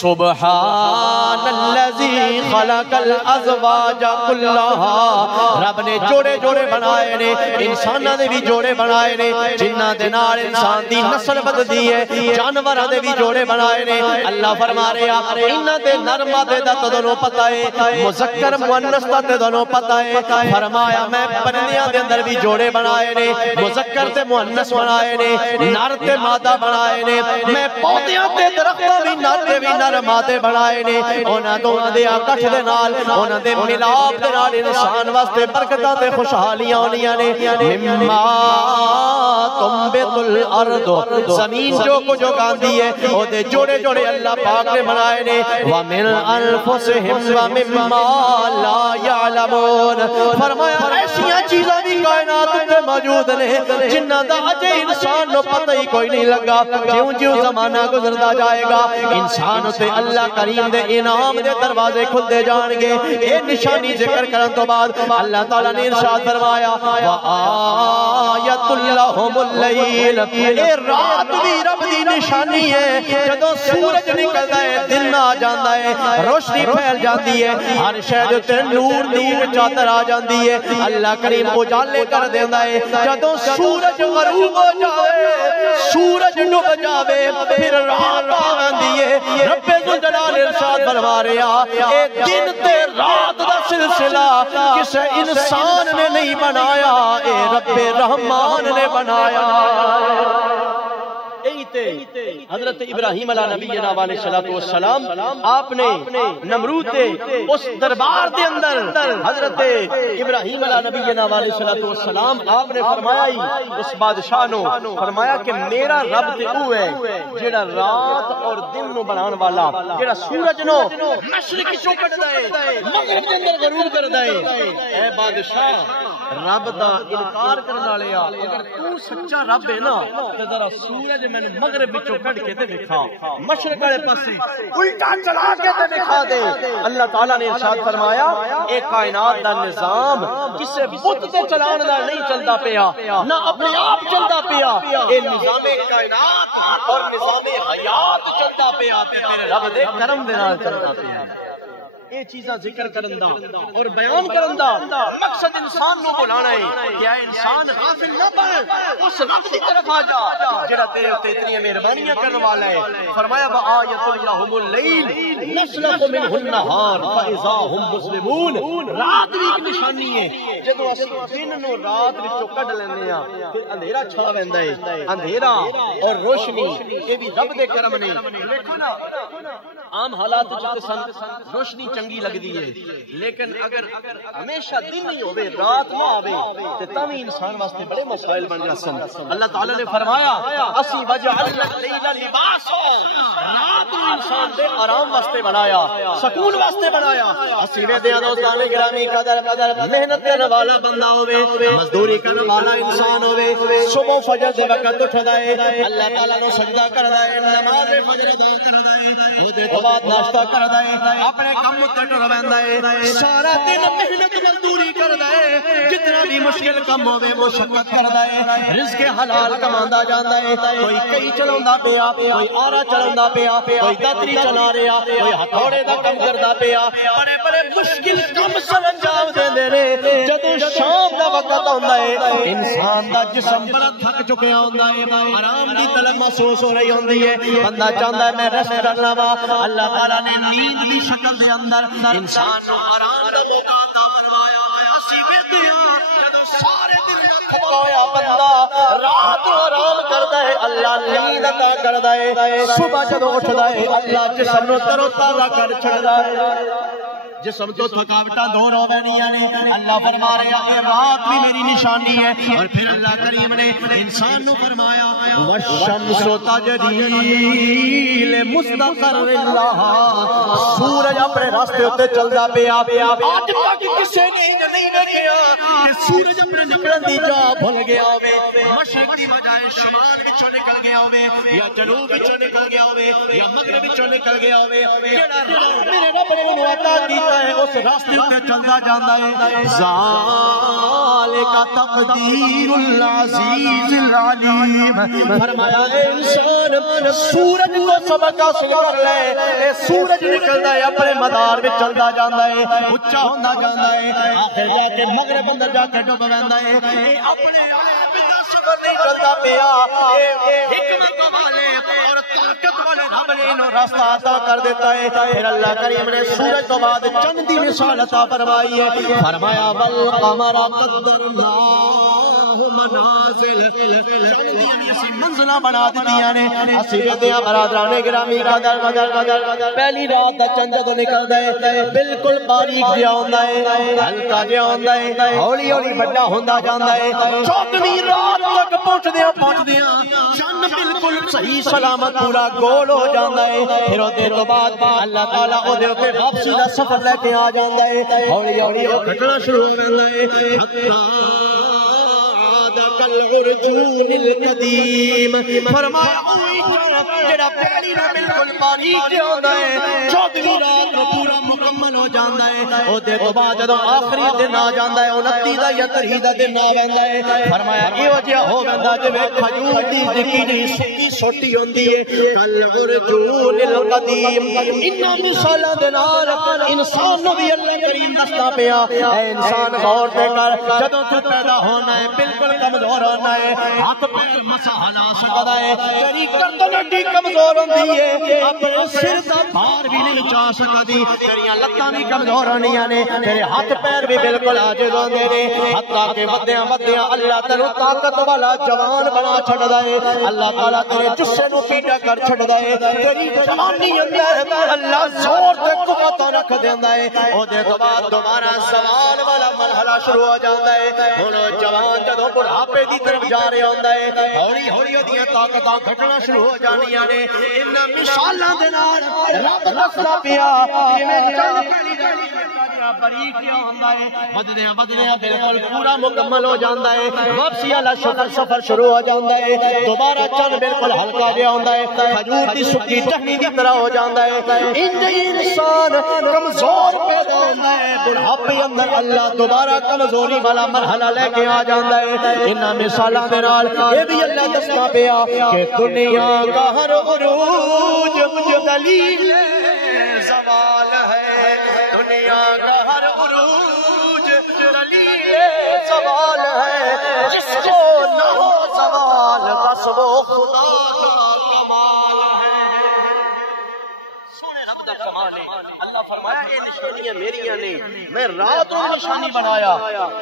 سبحان الذی خلق الازواج کلھا، رب نے جوڑے جوڑے بنائے نے، انساناں دے بھی جوڑے بنائے نے، جنہاں دے نال انسان دی نسل بددی ہے، جانوراں دے بھی جوڑے بنائے نے۔ اللہ فرما رہے انہاں دے نر مادے دا تدنو پتہ ہے، مذکر مؤنث دا تدنو پتہ ہے۔ فرمایا میں پرندیاں دے اندر بھی جوڑے بنائے نے، مذکر تے مؤنث بنائے نے، نر تے مادہ بنائے نے، میں پودیاں تے درختاں بھی نر تے بھی نر مادے بنائے نے، انہاں دونوں دے اکٹھ دے نال، انہاں دے ملاپ دے نال انسان واسطے برکتاں تے خوشحالیاں ہونیاں نے۔ مما تنبت الارض، زمین جو کچھ اگاندی ہے او دے جوڑے جوڑے اللہ پاک نے بنائے نے۔ ومن انفسہم ومما لا یعلمون، فرمایا ایسیاں چیزاں بھی کائنات میں موجود نے جنہاں دا اجے انسان نو پتہ ہی کوئی نہیں لگا۔ جیوں جیوں زمانہ گزردا جائے گا انسان تے اللہ کریم دے انعام دے دروازے کھلتے جان گے۔ اے نشانی ذکر کرن تو بعد اللہ تعالیٰ نے ارشاد فرمایا وآیت لہم اللیل، اے رات بھی رب دی نشانی ہے، جدوں سورج نکلدا ہے دن آ جاندا ہے، روشنی پھیل جاندی ہے، ہر شے دے تے نور نور چادر آ جاندی ہے، اللہ کریم اجالے کر دیندا ہے۔ جدوں سورج غروب ہو جاوے، سورج ڈوب جاوے، پھر رات آ جاندی ہے۔ رب ذوالجلال ارشاد فرما رہا اے دن تے رات دا سلسلہ کسے انسان نے نہیں بنایا، اے رب رحمان نے بنایا۔ حضرت ابراہیم علیہ نبینا علیہ السلام آپ نے نمرود دے اس دربار دے اندر حضرت ابراہیم علیہ نبینا علیہ السلام آپ نے فرمایا ہی اس بادشاہ نو فرمایا کہ میرا رب تے او ہے جڑا رات اور دن نو بنان والا، جڑا سورج نو مشرق چوں کڈدا ہے مغرب دے اندر غروب کردا ہے۔ اے بادشاہ رب دا انکار کرن والے اگر تو سچا رب ہے نا تے ذرا سورج میں مغرب وچوں کڈ کے تے دکھا، مشرق والے پاسے الٹا چلا کے تے دکھا دے۔ اللہ تعالیٰ نے ارشاد فرمایا اے کائنات دا نظام کسے بت تے چلان دا نہیں چلدا پیا، نہ اپنے آپ چلدا پیا، اے نظام کائنات اور نظام حیات چلدا پیا، میرے رب دے کرم دے نال چلدا پیا۔ یہ چیزاں ذکر کرن دا اور بیان کرن دا مقصد انسان نو بلانا ہے کہ اے انسان غافل نہ بن، اس رب کی طرف آ جا جڑا تیرے تے اتنی مہربانیاں کرنے والا ہے۔ فرمایا وآیت لہم اللیل نسلخ منہ النہار فاذا ہم مسلمون، رات بھی ایک نشانی ہے، جدوں اسی دن نو رات وچوں کڈ لیندے ہاں پھر اندھیرا چھا ویندا ہے۔ اندھیرا اور روشنی یہ بھی رب دے کرم نے۔ دیکھو نا عام حالات وچ روشنی چنگی لگدی ہے، لیکن اگر ہمیشہ دن ہی ہوے رات نہ آوے تے تاں انسان واسطے بڑے مسائل بن جاندے ہیں۔ اللہ تعالی نے فرمایا اسی وجعلنا اللیل لباسا، رات کو انسان دے آرام واسطے بنایا، سکون واسطے بنایا۔ اسی وے دیاں دوستاں نے گرامی قدر محنت کرنے والا بندہ ہوے، مزدوری کرنے والا انسان ہوے، صبح فجر دے وقت اٹھدا ہے، اللہ تعالی نو سجدہ کردا ہے، نماز فجر ادا کردا ہے، مدے تو بعد ناشتہ کردا ہے، اپنے کم تے ٹر ویندا ہے، سارا دن محنت مزدوری کردا ہے، جتنا بھی مشکل کم ہوے مشقت کردا ہے، رزق حلال کماندا جاندا ہے۔ کوئی کئی چلاوندا پیا، کوئی آرا چلاوندا پیا، کوئی داتری چلا رہا، کوئی ہتھوڑے دا کم کردا پیا، بڑے بڑے مشکل کم سر انجام دیندے نے۔ جدوں شام دا وقت آندا ہے انسان دا جسم بڑا تھک چکیا ہوندا ہے، آرام دی طلب محسوس ہو رہی ہوندی ہے، بندہ چاہندا ہے میں ریسٹ کرنا وا۔ اللہ تعالیٰ نے نیند دی شکل دے اندر انسان نو آرام دا موقع عطا فرمایا۔ اسی ویکھدیاں جدوں سارے دن دا تھکا ہویا بندہ رات آرام کردا ہے، اللہ نیند عطا کردا ہے، صبح جدوں اٹھدا ہے اللہ جسم نو تر و تازہ کر چھڑدا ہے، جسم تو تھکاوٹاں دور ہو گئیاں نے۔ اللہ فرما رہا اے رات بھی میری نشانی ہے۔ اور پھر اللہ کریم نے انسان نو فرمایا والشمس تجری لمستقر لہا، سورج اپنے راستے تے چلدا پیا، اج تک کسے نے نہیں دیکھیا کہ سورج اپنے نکلن دی جا بھول گیا ہوے، مشرق دی بجائے شمال وچوں نکل گیا ہوے یا جنوب وچوں نکل گیا ہوے یا مغرب وچوں نکل گیا ہوے جڑا میرے رب نے انہوں عطا کیتا ہے اس راستے تے چلدا جاندا ہے ذالک تقدیر العزیز العلیم فرمایا اے انسان سورج کو سبق حاصل کر لے اے سورج نکلدا ہے اپنے مدار وچ چلدا جاندا ہے اونچا ہوندا جاندا ہے آخر جا کے مغرب اندر جا کے ڈوب ویندا ہے اے اپنے چلتا پیا حکمت والے اور طاقت والے رب نے انہوں راستہ عطا کر دیتا ہے پھر اللہ کریم نے سورج تو بعد چند دی مثال عطا فرمائی ہے فرمایا والقمر قدرناہ منازل چند دی اسی منزلہ بنا دیا نے اسی دیاں برادران گرامی پہلی رات دا چند جدوں نکلدا ہے بالکل باریک جہا ہوندا ہے ہلکا جہا ہوندا ہے ہولی ہولی بڑا ہوندا جاندا ہے 14ویں رات تک پہنچدیاں چند بالکل صحیح سلامت پورا گول ہو جاندا ہے پھر اودے تو بعد اللہ تعالیٰ اودے اوپر واپسی دا سفر لے کے آ جاندا ہے ہولی ہولی وہ گھٹنا شروع ہو جاندا ہے العرجون القدیم فرمایا جڑا پہلی رات بالکل باریک ہوندا ہے 14ویں رات نو پورا مکمل ہو جاندا ہے او دے تو بعد جدوں آخری دن آ جاندا ہے 29 دا یا 30 دا دن آ ویندا ہے فرمایا ایہو جہا ہو ویندا جویں کھجور دی نکی جی سکی سوٹی ہوندی ہے العرجون القدیم انہاں مثالاں دے نال انسان نو بھی اللہ کریم دستا پیا اے انسان غور تے کر جدوں تو پیدا ہونا ہے بالکل کمزور ہونا ہے ہاتھ پیر مسا ہلا سکدا ہے تیری گردن اڈی کمزور ہوندی ہے اپنے سر دا بھار بھی نہیں چا سکدی تیریاں لتاں بھی کمزور ہونیاں نے تیرے ہاتھ پیر بھی بالکل عاجز ہوندے نے حتیٰ کہ ودیاں اللہ تینوں طاقت والا جوان بنا چھڑدا ہے اللہ تعالیٰ تیرے جسے نو پیٹا کر چھڑدا ہے تیری جوانی اندر اللہ زور تے قوت رکھ دیندا ہے او دے تو بعد دوبارہ زوال والا مرحلہ شروع ہو جاندا ہے ہن جوان جدوں بڑھاپے دی طرف جا رہا ہوندا ہے ہولی ہولی اودیاں طاقتاں گھٹنا شروع ہو جانیاں نے انہاں مثالاں دے نال رب دسدا پیا جویں چند پہلی باریک کیا ہوندا ہے بددیاں بالکل پورا مکمل ہو جاندا ہے واپسی والا سفر شروع ہو جاندا ہے دوبارہ چند بالکل ہلکا جہا ہوندا ہے کھجور دی سکی ٹہنی دی طرح ہو جاندا ہے انج انسان کمزور پیدا ہوندا ہے بڑھاپے اندر اللہ دوبارہ کمزوری والا مرحلہ لے کے آ جاندا ہے انہاں مثالاں دے نال اے بھی اللہ دستا پیا کہ دنیا کا ہر عروج دلیل زوال ہے دنیا کا ہر عروج دلیل زوال ہے جس کو نہ ہو زوال بس وہ خدا کا کمال ہے سونے رب دا کمال ہے اللہ فرمایا یہ نشانیاں میریاں نے میں رات کو نشانی بنایا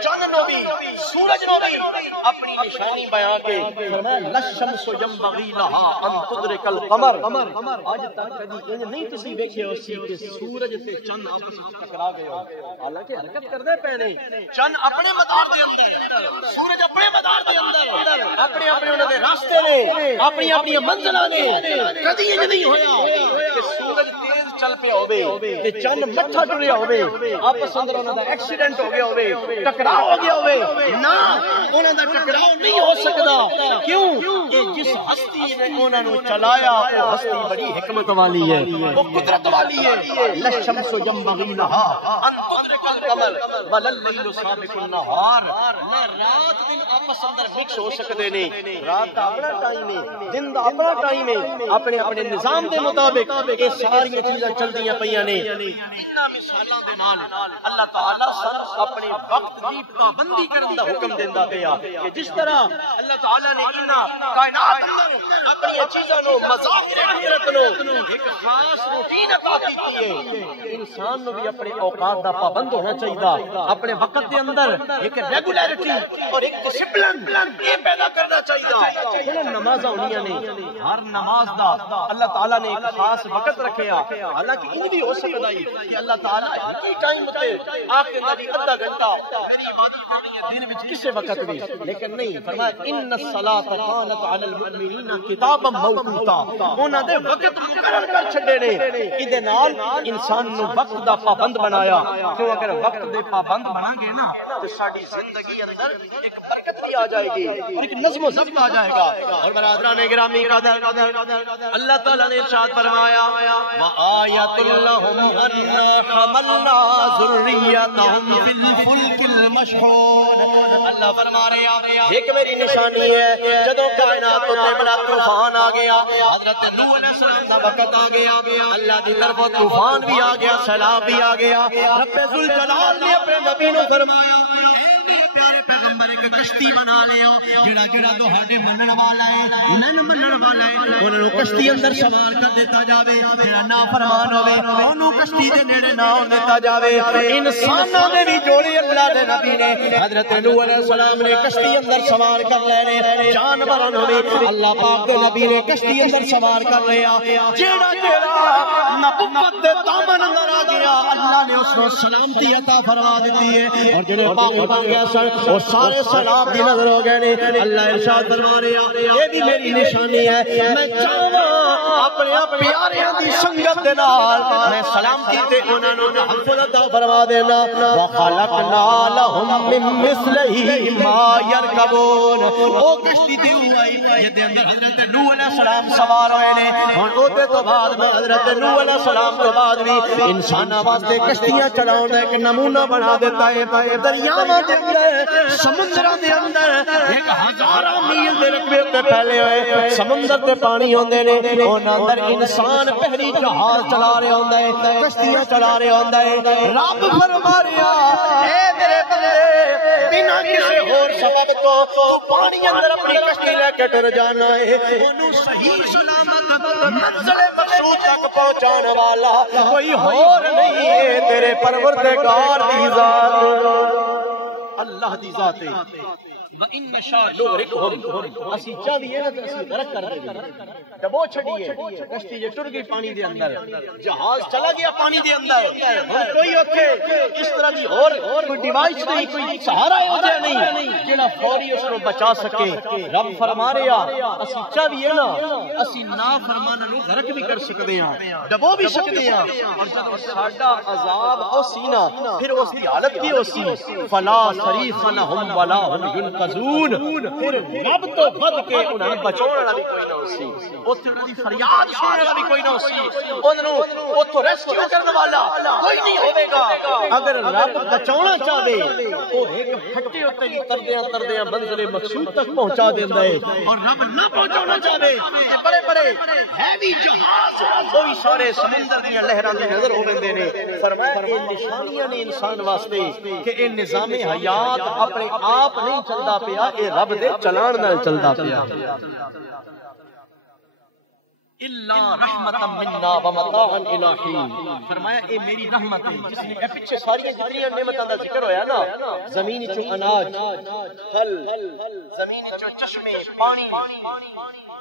چند نو بھی سورج نو بھی اپنی نشانی بیان کے فرمایا للشمس ينبغي لها ان تدرك القمر اج تک کبھی انج نہیں تسی ویکھے ہو سی کہ سورج تے چند آپس وچ ٹکرا گئے ہو حالانکہ حرکت کردے پے نے چند اپنے مدار دے اندر سورج اپنے مدار دے اندر اپنے انہاں دے راستے نے اپنی اپنی منزلاں نے کبھی انج نہیں ہویا کہ سورج تیز چل پیا ہوے تے چند مٹھا ٹریا ہوے آپس اندر انہاں دا ایکسیڈنٹ ہو گیا ہوے ٹکراؤ ہو گیا ہوے نہ انہاں دا ٹکراؤ نہیں ہو سکدا کیوں کہ جس ہستی نے انہاں نو چلایا وہ ہستی بڑی حکمت والی ہے وہ قدرت والی ہے للشمس ينبغي لها ان تدرك القمر وللليل سابق النهار نہ رات دن آپس اندر مکس ہو سکدے نے رات دا اپنا ٹائم ہے دن دا اپنا ٹائم ہے اپنے اپنے نظام دے مطابق یہ ساری چیزاں چلدیاں پیاں نے انہاں مثالاں دے نال اللہ تعالی سر اپنے وقت دی پابندی کرن دا حکم دیندا پیا کہ جس طرح اللہ تعالی نے انہاں کائنات اندر اپنی چیزاں نو مظاہر حضرت نو ایک خاص روٹین عطا کیتی ہے انسان نو بھی اپنے اوقات دا پابند ہونا چاہیے اپنے وقت دے اندر ایک ریگولیرٹی اور ایک ڈسپلن یہ پیدا کرنا چاہیے نمازاں ہونیاں نے ہر نماز دا اللہ تعالی نے ایک خاص وقت رکھیا حالانکہ یہ بھی ہو سکتا ہے کہ اللہ تعالی ایک ٹائم تے آخر دا بھی آدھا گھنٹہ دن وچ کسے وقت بھی لیکن نہیں فرمایا ان الصلاۃ کانت علی المؤمنین کتابا موقوتا انہاں دے وقت مقرر کر چھڈے نے ایدے نال انسان نو وقت دا پابند بنایا کیوں اگر وقت دے پابند بنا گے نا تے ساڈی زندگی اندر ایک برکت پختگی آ جائے گی اور ایک نظم و ضبط آ جائے گا. اور برادران گرامی قدر اللہ تعالیٰ نے ارشاد فرمایا وَآیَةٌ لَّهُمْ أَنَّا حَمَلْنَا ذُرِّيَّتَهُمْ فِي الْفُلْكِ الْمَشْحُونِ. اللہ فرما رہے ہیں ایک میری نشانی ہے جدوں کائنات تے بڑا طوفان آ گیا, حضرت نوح علیہ السلام دا وقت آ گیا, اللہ کی طرف طوفان بھی آ گیا, سیلاب بھی آ گیا. رب ذوالجلال نے اپنے نبی نے فرمایا پیارے پیغمبر ایک کشتی بنا لیو جڑا جڑا تہاڈے منن والا ہے من منن والا ہے انہاں کشتی اندر سوار کر دیتا جاوے, جڑا نافرمان ہوے اونوں کشتی دے نیڑے نہ ہون دیتا جاوے. انساناں دے وی جوڑے اللہ دے نبی نے حضرت نوح علیہ السلام نے کشتی اندر سوار کر لینے, جانوراں نوں وی اللہ پاک دے نبی نے کشتی اندر سوار کر لیا. جڑا جڑا نبوت دے دامن اندر آ گیا اللہ نے اس کو سلامتی عطا فرما دیتی ہے, اور جڑے پاک بن گیا اور سارے سلام کی نظر ہو گئے نے. اللہ ارشاد فرما رہا یہ بھی میری نشانی ہے, میں چاہواں اپنے پیاریاں دی سنگت دے نال میں سلامتی تے انہاں نوں تحفظ عطا فرما دینا. وخلقنا لهم من مثله ما يركبون. او کشتی تے ہوئی جے دے اندر حضرت نوح علیہ السلام سوار ہوئے نے. ہن او دے تو بعد میں حضرت نوح علیہ السلام تو بعد بھی انساناں واسطے کشتیاں چلاون دا ایک نمونہ بنا دیتا ہے. دریاواں دے سمندراں دے اندر ایک ہزاراں میل دے رقبے تے پھیلے ہوئے سمندر تے پانی ہوندے نے, انہاں اندر انسان پہلی جہاز چلا رہا ہوندا ہے, کشتیاں چلا رہا ہوندا ہے. رب فرما رہا اے میرے بندے بنا کسی اور سبب تو پانی اندر اپنی کشتی لے کے ٹر جانا ہے, اونوں صحیح سلامت منزل مقصود تک پہنچان والا کوئی اور نہیں ہے تیرے پروردگار دی ذات اللہ دی ذات ہے. وَإِن نَّشَاءْ نُغْرِقْهُمْ اسی چاہیے نا تو اسی غرق کر دیں گے. دبو چھڑیے کشتی جو ٹر گئی پانی دے اندر, جہاز چلا گیا پانی دے اندر, ہن کوئی اوتھے اس طرح دی اور کوئی ڈیوائس نہیں, کوئی سہارا ہو جائے نہیں جڑا فوری اس کو بچا سکے. رب فرما رہا اسی چاہیے نا اسی نافرماناں نوں غرق بھی کر سکدے ہاں, ڈبو بھی سکدے ہاں. اور جب ساڈا عذاب اوسی نا پھر اس دی حالت بھی اوسی فلا صریخ لهم ولا هم ينقذون. پھر رب تو بد کے انہاں نوں بچاؤن والا بھی کوئی نہ سی, اوتھے انہاں دی فریاد سنن والا بھی کوئی نہ سی, انہاں نوں اوتھوں ریسکیو کرن والا کوئی نہیں ہوے گا. اگر رب بچاؤنا چاہے او ایک پھٹے اوتے تردیاں تردیاں منزل مقصود تک پہنچا دیندا ہے, اور رب نہ پہنچانا چاہے بڑے بڑے ہیوی جہاز کوئی سارے سمندر دیاں لہراں دی نظر ہو لیندے نے. فرمایا کہ نشانیاں نے انسان واسطے کہ اے نظام حیات اپنے آپ نہیں چلدا پیا, اے رب دے چلان نال چلدا پیا. الا رحمتا منا ومتاعا الی حین. فرمایا اے میری رحمت ہے جس نے پیچھے ساری جتنی نعمتاں دا ذکر ہویا نا, زمین وچوں اناج, پھل, زمین وچوں چشمے پانی,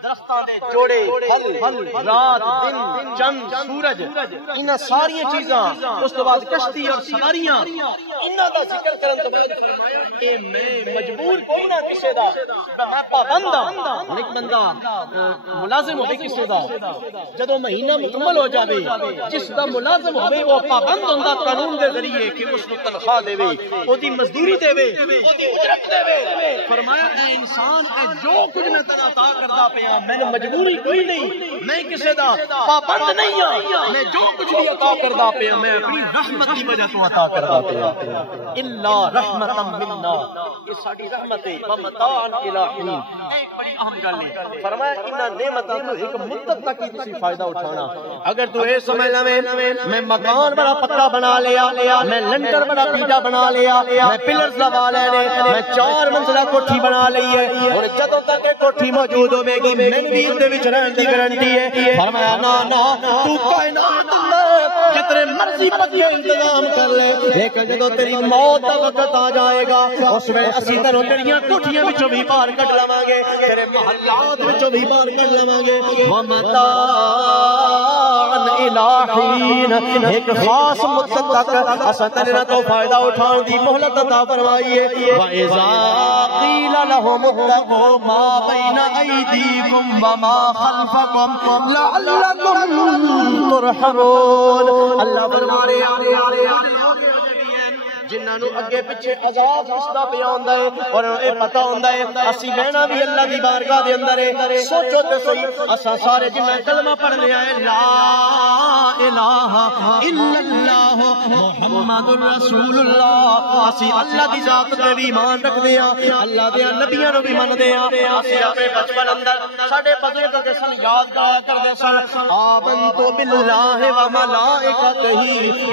درختاں دے جوڑے, پھل, رات دن چند سورج, انہاں ساری چیزاں, اس تو بعد کشتی اور سواریاں, انہاں دا ذکر کرن تو بعد فرمایا کہ میں مجبور کوئی نہ کسے دا, میں پابند ہاں. ایک بندہ ملازم ہوے کسے دا, جدو مہینہ مکمل ہو جاوے جس دا ملازم ہوے وہ پابند ہوندا قانون دے ذریعے کہ اس کو تنخواہ دے وے, اودی مزدوری دے وے, اودی اجرت دے وے. فرمایا اے انسان اے جو کچھ میں تنہا عطا کردا پیا میں مجبوری کوئی نہیں, میں کسے دا پابند نہیں ہاں, میں جو کچھ بھی عطا کردا پیا میں اپنی رحمت دی وجہ تو عطا کردا پیا. الا رحمتا منا, یہ ساڈی رحمت ہے. ومتاعا الی حین, ایک بڑی اہم گل ہے. فرمایا انہاں نعمتاں تو ایک مدت تک ہی تسی فائدہ اٹھانا. اگر تو اے سمجھ لویں میں مکان بڑا پکا بنا لیا, میں لنٹر بڑا پیٹا بنا لیا, میں پلرز لگا لے, میں 4 منزلہ کوٹھی بنا لئی ہے, اور جدوں تک کوٹھی موجود ہوے گی میں بھی اس دے وچ رہن دی گارنٹی ہے. فرمایا نا نا تو کائنات اللہ جتنے مرضی پکے انتظام کر لے, لیکن جدوں تیری موت دا وقت آ جائے گا اس ویلے اسی تینوں تیریاں کوٹھیاں وچوں بھی باہر کڈ لواں گے, تیرے محلات وچوں بھی باہر کڈ لواں گے. الہین, ایک خاص مدت تک اساں تیرے تو فائدہ اٹھان دی مہلت عطا فرمائی ہے. وَإِذَا قِيلَ لَهُمُ اتَّقُوا مَا بَيْنَ أَيْدِيكُمْ وَمَا خَلْفَكُمْ لَعَلَّكُمْ تُرْحَمُونَ. اللہ فرما رہے ہیں جنہاں نو اگے پیچھے عذاب دسدا پیا ہوندا ہے اور اے پتہ ہوندا ہے اسی بہنا بھی اللہ دی بارگاہ دے اندر ہے. سوچو تے صحیح اساں سارے جنہاں کلمہ پڑھ لیا ہے لا الہ الا اللہ محمد رسول اللہ, اسی اللہ دی ذات تے بھی ایمان رکھدے ہاں, اللہ دے نبیاں نو بھی مندے ہاں. اسی اپنے بچپن اندر ساڈے بزرگ تے سن یاد کردے سن آمنت باللہ و ملائکتہ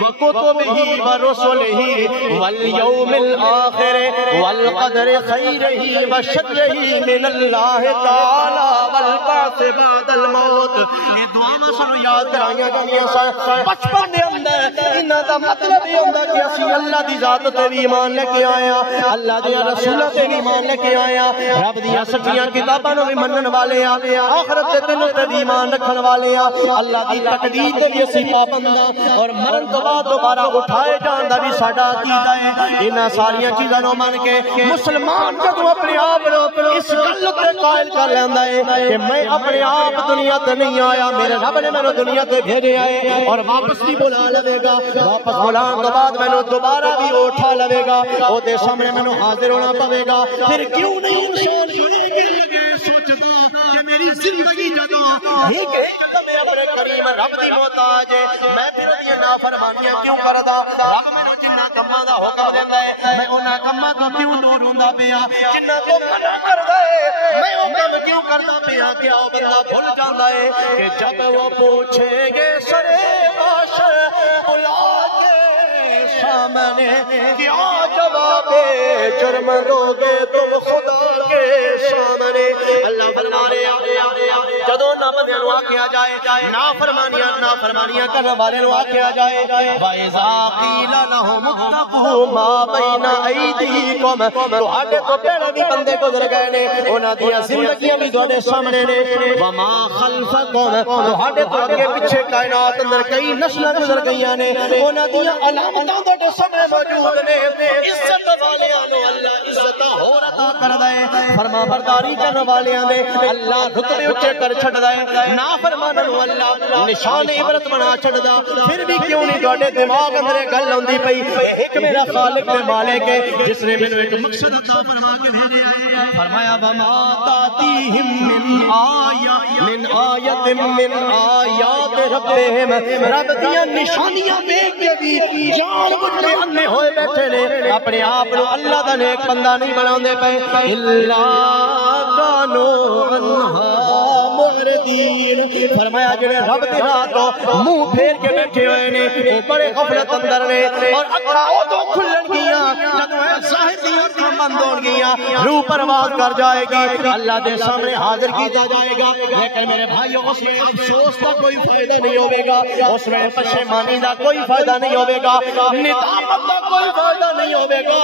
و کتبہ و رسلہ والیوم الآخر والقدر خیرہ و شرہ من اللہ تعالی والبعث بعد الموت. یہ دعاواں سانو یاد کرائیاں جاندیاں سن بچپن دے اندر. انہاں دا مطلب یہ ہوندا کہ اسی اللہ دی ذات تے بھی ایمان لے کے آئے ہاں, اللہ دے رسولاں تے بھی ایمان لے کے آئے ہاں, رب دیاں سچیاں کتاباں نو بھی منن والے ہاں, آخرت دے دن تے بھی ایمان رکھن والے ہاں, اللہ دی تقدیر تے بھی اسی پابند ہاں, اور مرن تو بعد دوبارہ اٹھائے جان دا بھی ساڈا عقیدہ ہے. انہاں ساریاں چیزاں نو من کے مسلمان جدوں اپنے آپ نو اس گل تے قائل کر لیندا ہے کہ میں اپنے آپ دنیا تے نہیں آیا, میرے رب نے مینوں دنیا تے بھیجا ہے اور واپس بھی بلا لے گا, واپس بلان تو بعد مینوں دوبارہ بھی اٹھا لے گا, او دے سامنے مینوں حاضر ہونا پوے گا. پھر کیوں نہیں انسان لگے سوچدا کہ میری زندگی جدوں ایک میں اپنے کریم رب دی محتاج ہے, میں پھر دی نافرمانیاں کیوں کردا, رب مینوں جنہ کماں دا حکم دیندا ہے میں انہاں کماں تو کیوں دور ہوندا پیا, جنہ تو منع کردا ہے میں او کم کیوں کردا پیا. کہ او بندہ بھول جاندا ہے کہ جب وہ پوچھیں گے سرے معاشر بلا کے سامنے کیا جواب جرم دو گے تم خدا کے سامنے. اللہ بنا رہے جدوں نہ بندیاں نو آکھیا جائے نافرمانیاں کرن والے نو آکھیا جائے وَإِذَا قِيلَ لَهُمُ اتَّقُوا مَا بَيْنَ أَيْدِيكُمْ, تہاڈے تو پہلے بھی بندے گزر گئے نے, انہاں دیاں زندگیاں بھی تہاڈے سامنے نے, وَمَا خَلْفَكُمْ, تہاڈے تو اگے پیچھے کائنات اندر کئی نسلاں گزر گئیاں نے, انہاں دیاں علامتاں تہاڈے سامنے موجود نے. عزت والیاں نو اللہ عزت ہور عطا کردا ہے, فرما برداری کرن والیاں دے اللہ رتبے اونچے کر چھڑدا ہے, نافرماناں نو اللہ نشان عبرت بنا چھڑدا. پھر بھی کیوں نہیں تہاڈے دماغ اندر گل ہوندی پئی ایک میرا خالق تے مالک ہے جس نے مینوں ایک مقصد عطا فرما کے بھیجا ہے. فرمایا وما تاتیہم من آیت من آیات ربہم, رب دیاں نشانیاں دیکھ کے بھی جان بوجھ کے انے ہوئے بیٹھے نے, اپنے آپ کو اللہ دا نیک بندہ نہیں بناندے پئے. الا کانوا عنہا معرضین, فرمایا جڑے رب دے راہ تو منہ پھیر کے بیٹھے ہوئے نے وہ بڑے غفلت اندر نے, اور اکھاں اودوں کھلن گیاں جدوں ظاہر دی اکھاں بند ہون گیاں, روح پرواز کر جائے گی, اللہ دے سامنے حاضر کیتا جائے گا. لیکن میرے بھائیو اس میں افسوس کا کوئی فائدہ نہیں ہوے گا, اس میں پشیمانی دا کوئی فائدہ نہیں ہوے گا, ندامت دا کوئی فائدہ نہیں ہوے گا.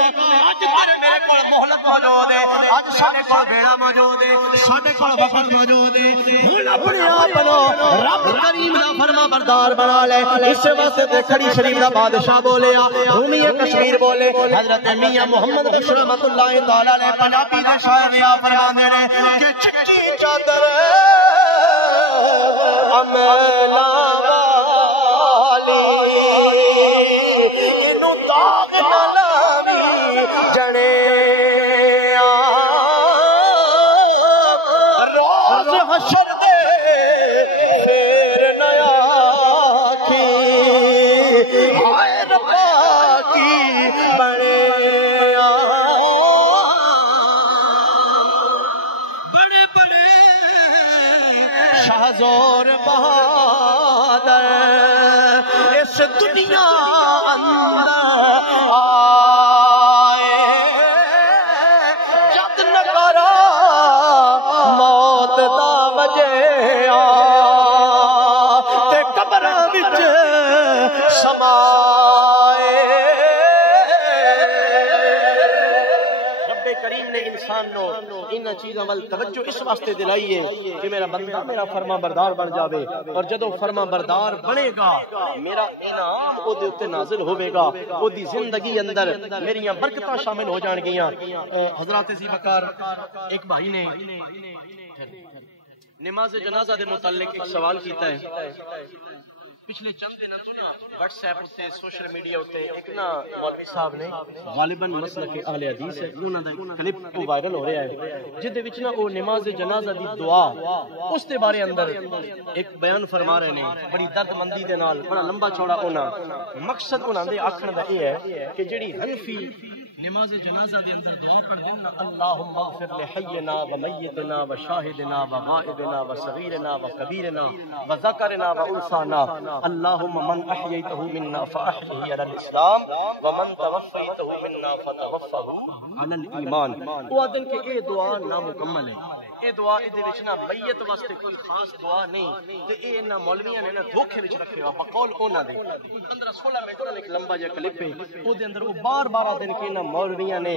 اج میرے کول مہلت موجود ہے, اج ساڈے کول بیڑا موجود ہے, ساڈے کول وقت موجود ہے, ہن اپنے آپ نو رب کریم دا فرما بردار بنا لے. اس واسطے تے کھڑی شریف دا بادشاہ بولیا, رومی کشمیر بولے, حضرت میاں محمد بخش رحمت اللہ تعالی علیہ پنجابی دے شاعر یا فرماندے نے کہ چٹی چادر املا والی اینو داغ نہ لاوی جنے روز حشر دے پھر نیا کی ہائے ربا کی بڑے بڑے بڑے شہزور بہادر اس دنیا اندر آئے جد نکارا موت دا وجے آ تے قبراں وچ سمائے. رب کریم نے انسان نو ان چیزاں ول توجہ اس واسطے دلائی ہے کہ میرا بندہ میرا فرما بردار بن جاوے, اور جدوں فرما بردار بنے گا میرا انعام او دے اوتے نازل ہوے گا, او دی زندگی اندر میریاں برکتاں شامل ہو جان گیاں. حضرات ذی وقار ایک بھائی نے نماز جنازہ دے متعلق ایک سوال کیتا ہے پچھلے چند دنوں تو نا واٹس ایپ تے سوشل میڈیا تے ایک نا مولوی صاحب نے غالباً مسلک اہل حدیث ہے انہاں دا کلپ وائرل ہو رہا ہے جدے وچ نا او نماز جنازہ دی دعا اس دے بارے اندر ایک بیان فرما رہے ہیں بڑی درد مندی دے نال بڑا لمبا چوڑا انہاں مقصد انہاں دے آکھن دا اے ہے کہ جڑی حنفی نماز جنازہ دے اندر دعا پڑھدے ہیں اللہم اغفر لحینا و میتنا و شاہدنا و غائبنا و صغیرنا و کبیرنا و ذکرنا و انثانا اللہم من احییتہ منا فاحیہ علی الاسلام و من توفیتہ منا فتوفہ علی الایمان. وہ دن کہ یہ دعا نامکمل ہے یہ دعا ادھے وچ نہ میت واسطے کوئی خاص دعا نہیں تے اے انہاں مولویاں نے نا دھوکے وچ رکھے ہوا بقول انہاں دے 15-16 منٹ دا ایک لمبا جہا کلپ ہے او دے اندر وہ بار دن کہ انہاں مولویاں نے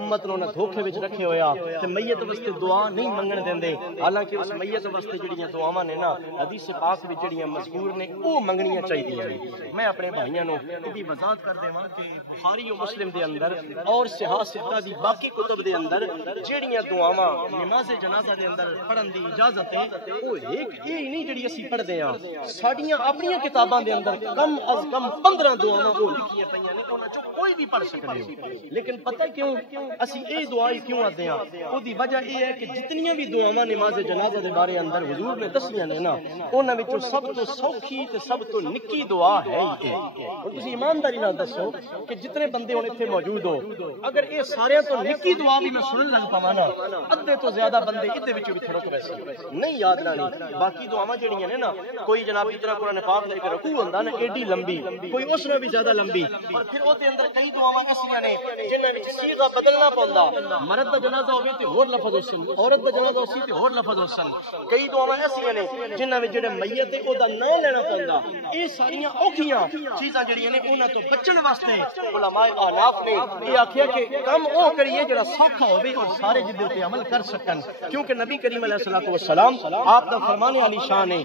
امت نو نا دھوکے وچ رکھے ہویا تے میت واسطے دعا نہیں منگن دیندے حالانکہ اس میت واسطے جڑیاں دعاواں نے نا حدیث پاک وچ جڑیاں مذکور نے او منگنیاں چاہیدیاں نے. میں اپنے بھائیاں نو یہ وضاحت کر دیواں کہ بخاری و مسلم دے اندر اور صحاح ستہ دی باقی کتب دے اندر جڑیاں دعاواں نماز جنازہ دے اندر پڑھن دی اجازت ہے او ایک یہ نہیں جڑی اسی پڑھدے ہاں ساڈیاں اپنی کتاباں دے اندر کم از کم 15 دعاواں او لکھیاں پئیاں نے انہاں چوں کوئی بھی پڑھ سکدے ہو. لیکن پتہ کیوں اسی اے دعائی کیوں آتے ہیں او دی وجہ یہ ہے کہ جتنیاں بھی دعاواں نماز جنازہ دے بارے اندر حضور نے دسیاں نے نا انہاں وچوں سب تو سوکھی تے سب تو نکی دعا ہے یہ. ہن تسی ایمانداری نال دسو کہ جتنے بندے ہن ایتھے موجود ہو اگر اے سارے تو نکی دعا بھی میں سنن لگ پاواں نا ادھے تو زیادہ بندے ادھے وچ بھی تھڑک ویسے نہیں یاد رہنی. باقی دعاواں جڑیاں نے نا کوئی جناب جتنا قرآن پاک دے کے رکوع ہوندا نا ایڈی لمبی کوئی اس میں بھی زیادہ لمبی اور پھر او دے اندر کئی دعاواں ایسیاں نے جنہاں وچ صیغہ بدلنا پوندا مرد دا جنازہ ہوے تے ہور لفظ ہوسن عورت دا جنازہ ہوسی تے ہور لفظ ہوسن. کئی دعاواں ایسیاں نے جنہاں وچ جڑے میت ہے او دا نام لینا پوندا. اے ساریاں اوکھیاں چیزاں جڑیاں نے انہاں تو بچن واسطے علماء احناف نے یہ آکھیا کہ کم او کریے جڑا سوکھا ہوے اور سارے جدے تے عمل کر سکن کیونکہ نبی کریم علیہ الصلوۃ والسلام آپ دا فرمان علی شان ہے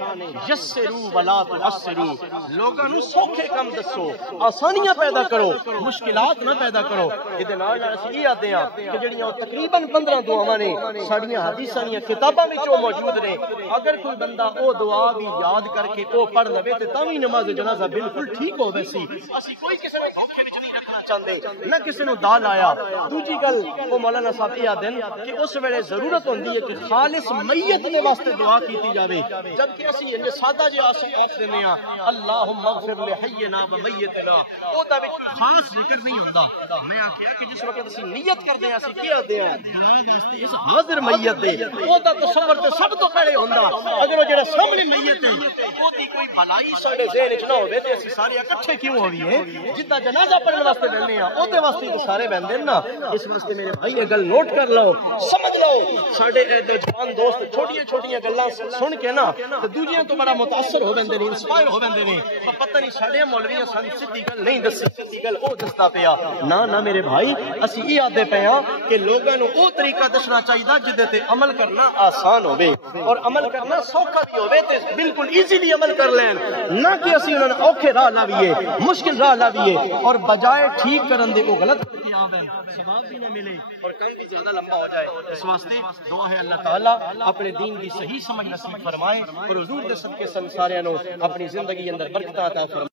یسروا ولا تعسروا لوگاں نو سوکھے کم دسو آسانیاں پیدا کرو مشکلات نہ پیدا کرو. ادے نال اسی یہ آتے ہیں کہ جڑیاں تقریباً 15 دعاواں نے ساڈیاں حدیثاں دی کتاباں وچ موجود نے اگر کوئی بندہ او دعا بھی یاد کر کے او پڑھ لوے تے تاں وی نماز جنازہ بالکل ٹھیک ہوے سی. اسی کوئی کسے نو دھوکے وچ نہیں رکھنا چاہندے نہ کسے نو دال آیا. دوجی گل او مولانا صاحب یہ آدن کہ اس ویلے ضرورت ہوندی ہے کہ خالص میت دے واسطے دعا کیتی جاوے جبکہ اسی یہ سادہ جہا آخ دینے ہاں اللہم اغفر لحینا و میتنا او دا وچ خاص ذکر نہیں ہوندا. میں آکھیا کہ جس وقت اسی نیت کردے ہیں اسی کیا دے ہیں اس حاضر میت دے او دا تصور تے سب تو پہلے ہوندا اگر او جڑا سامنے میت ہے او دی کوئی بھلائی ساڈے ذہن وچ نہ ہوے تے اسی سارے اکٹھے کیوں ہوئیے جدا جنازہ پڑھن واسطے بہنے ہاں او دے واسطے تے سارے بہندے نا. اس واسطے میرے بھائی یہ گل نوٹ کر لو سمجھ لو ساڈے نوجوان دوست چھوٹیاں چھوٹیاں گلاں سن کے نا تے دوجیاں تو بڑا متاثر ہو بندے نے انسپائر ہو بندے نے پتہ نہیں ساڈے مولویاں سن سیدھی گل نہیں دسی سیدھی گل او دسدا پیا نہ میرے بھائی اسی یہ آدھے پے ہاں کہ لوگاں نو او طریقہ دسنا چاہیے جدے تے عمل کرنا آسان ہوے اور عمل کرنا سوکھا بھی ہوے تے بالکل ایزیلی عمل کر لین نہ کہ اسی انہاں نوں اوکھے راہ لاویے مشکل راہ لاویے اور بجائے ٹھیک کرن دے او غلط کرتے آویں ثواب بھی نہ ملے اور کم بھی زیادہ لمبا ہو جائے. اس واسطے دعا ہے اللہ تعالیٰ اپنے دین کی صحیح سمجھ نصیب فرمائے اور حضور دے صدقے سارے نو اپنی زندگی اندر برکت عطا فرمائے.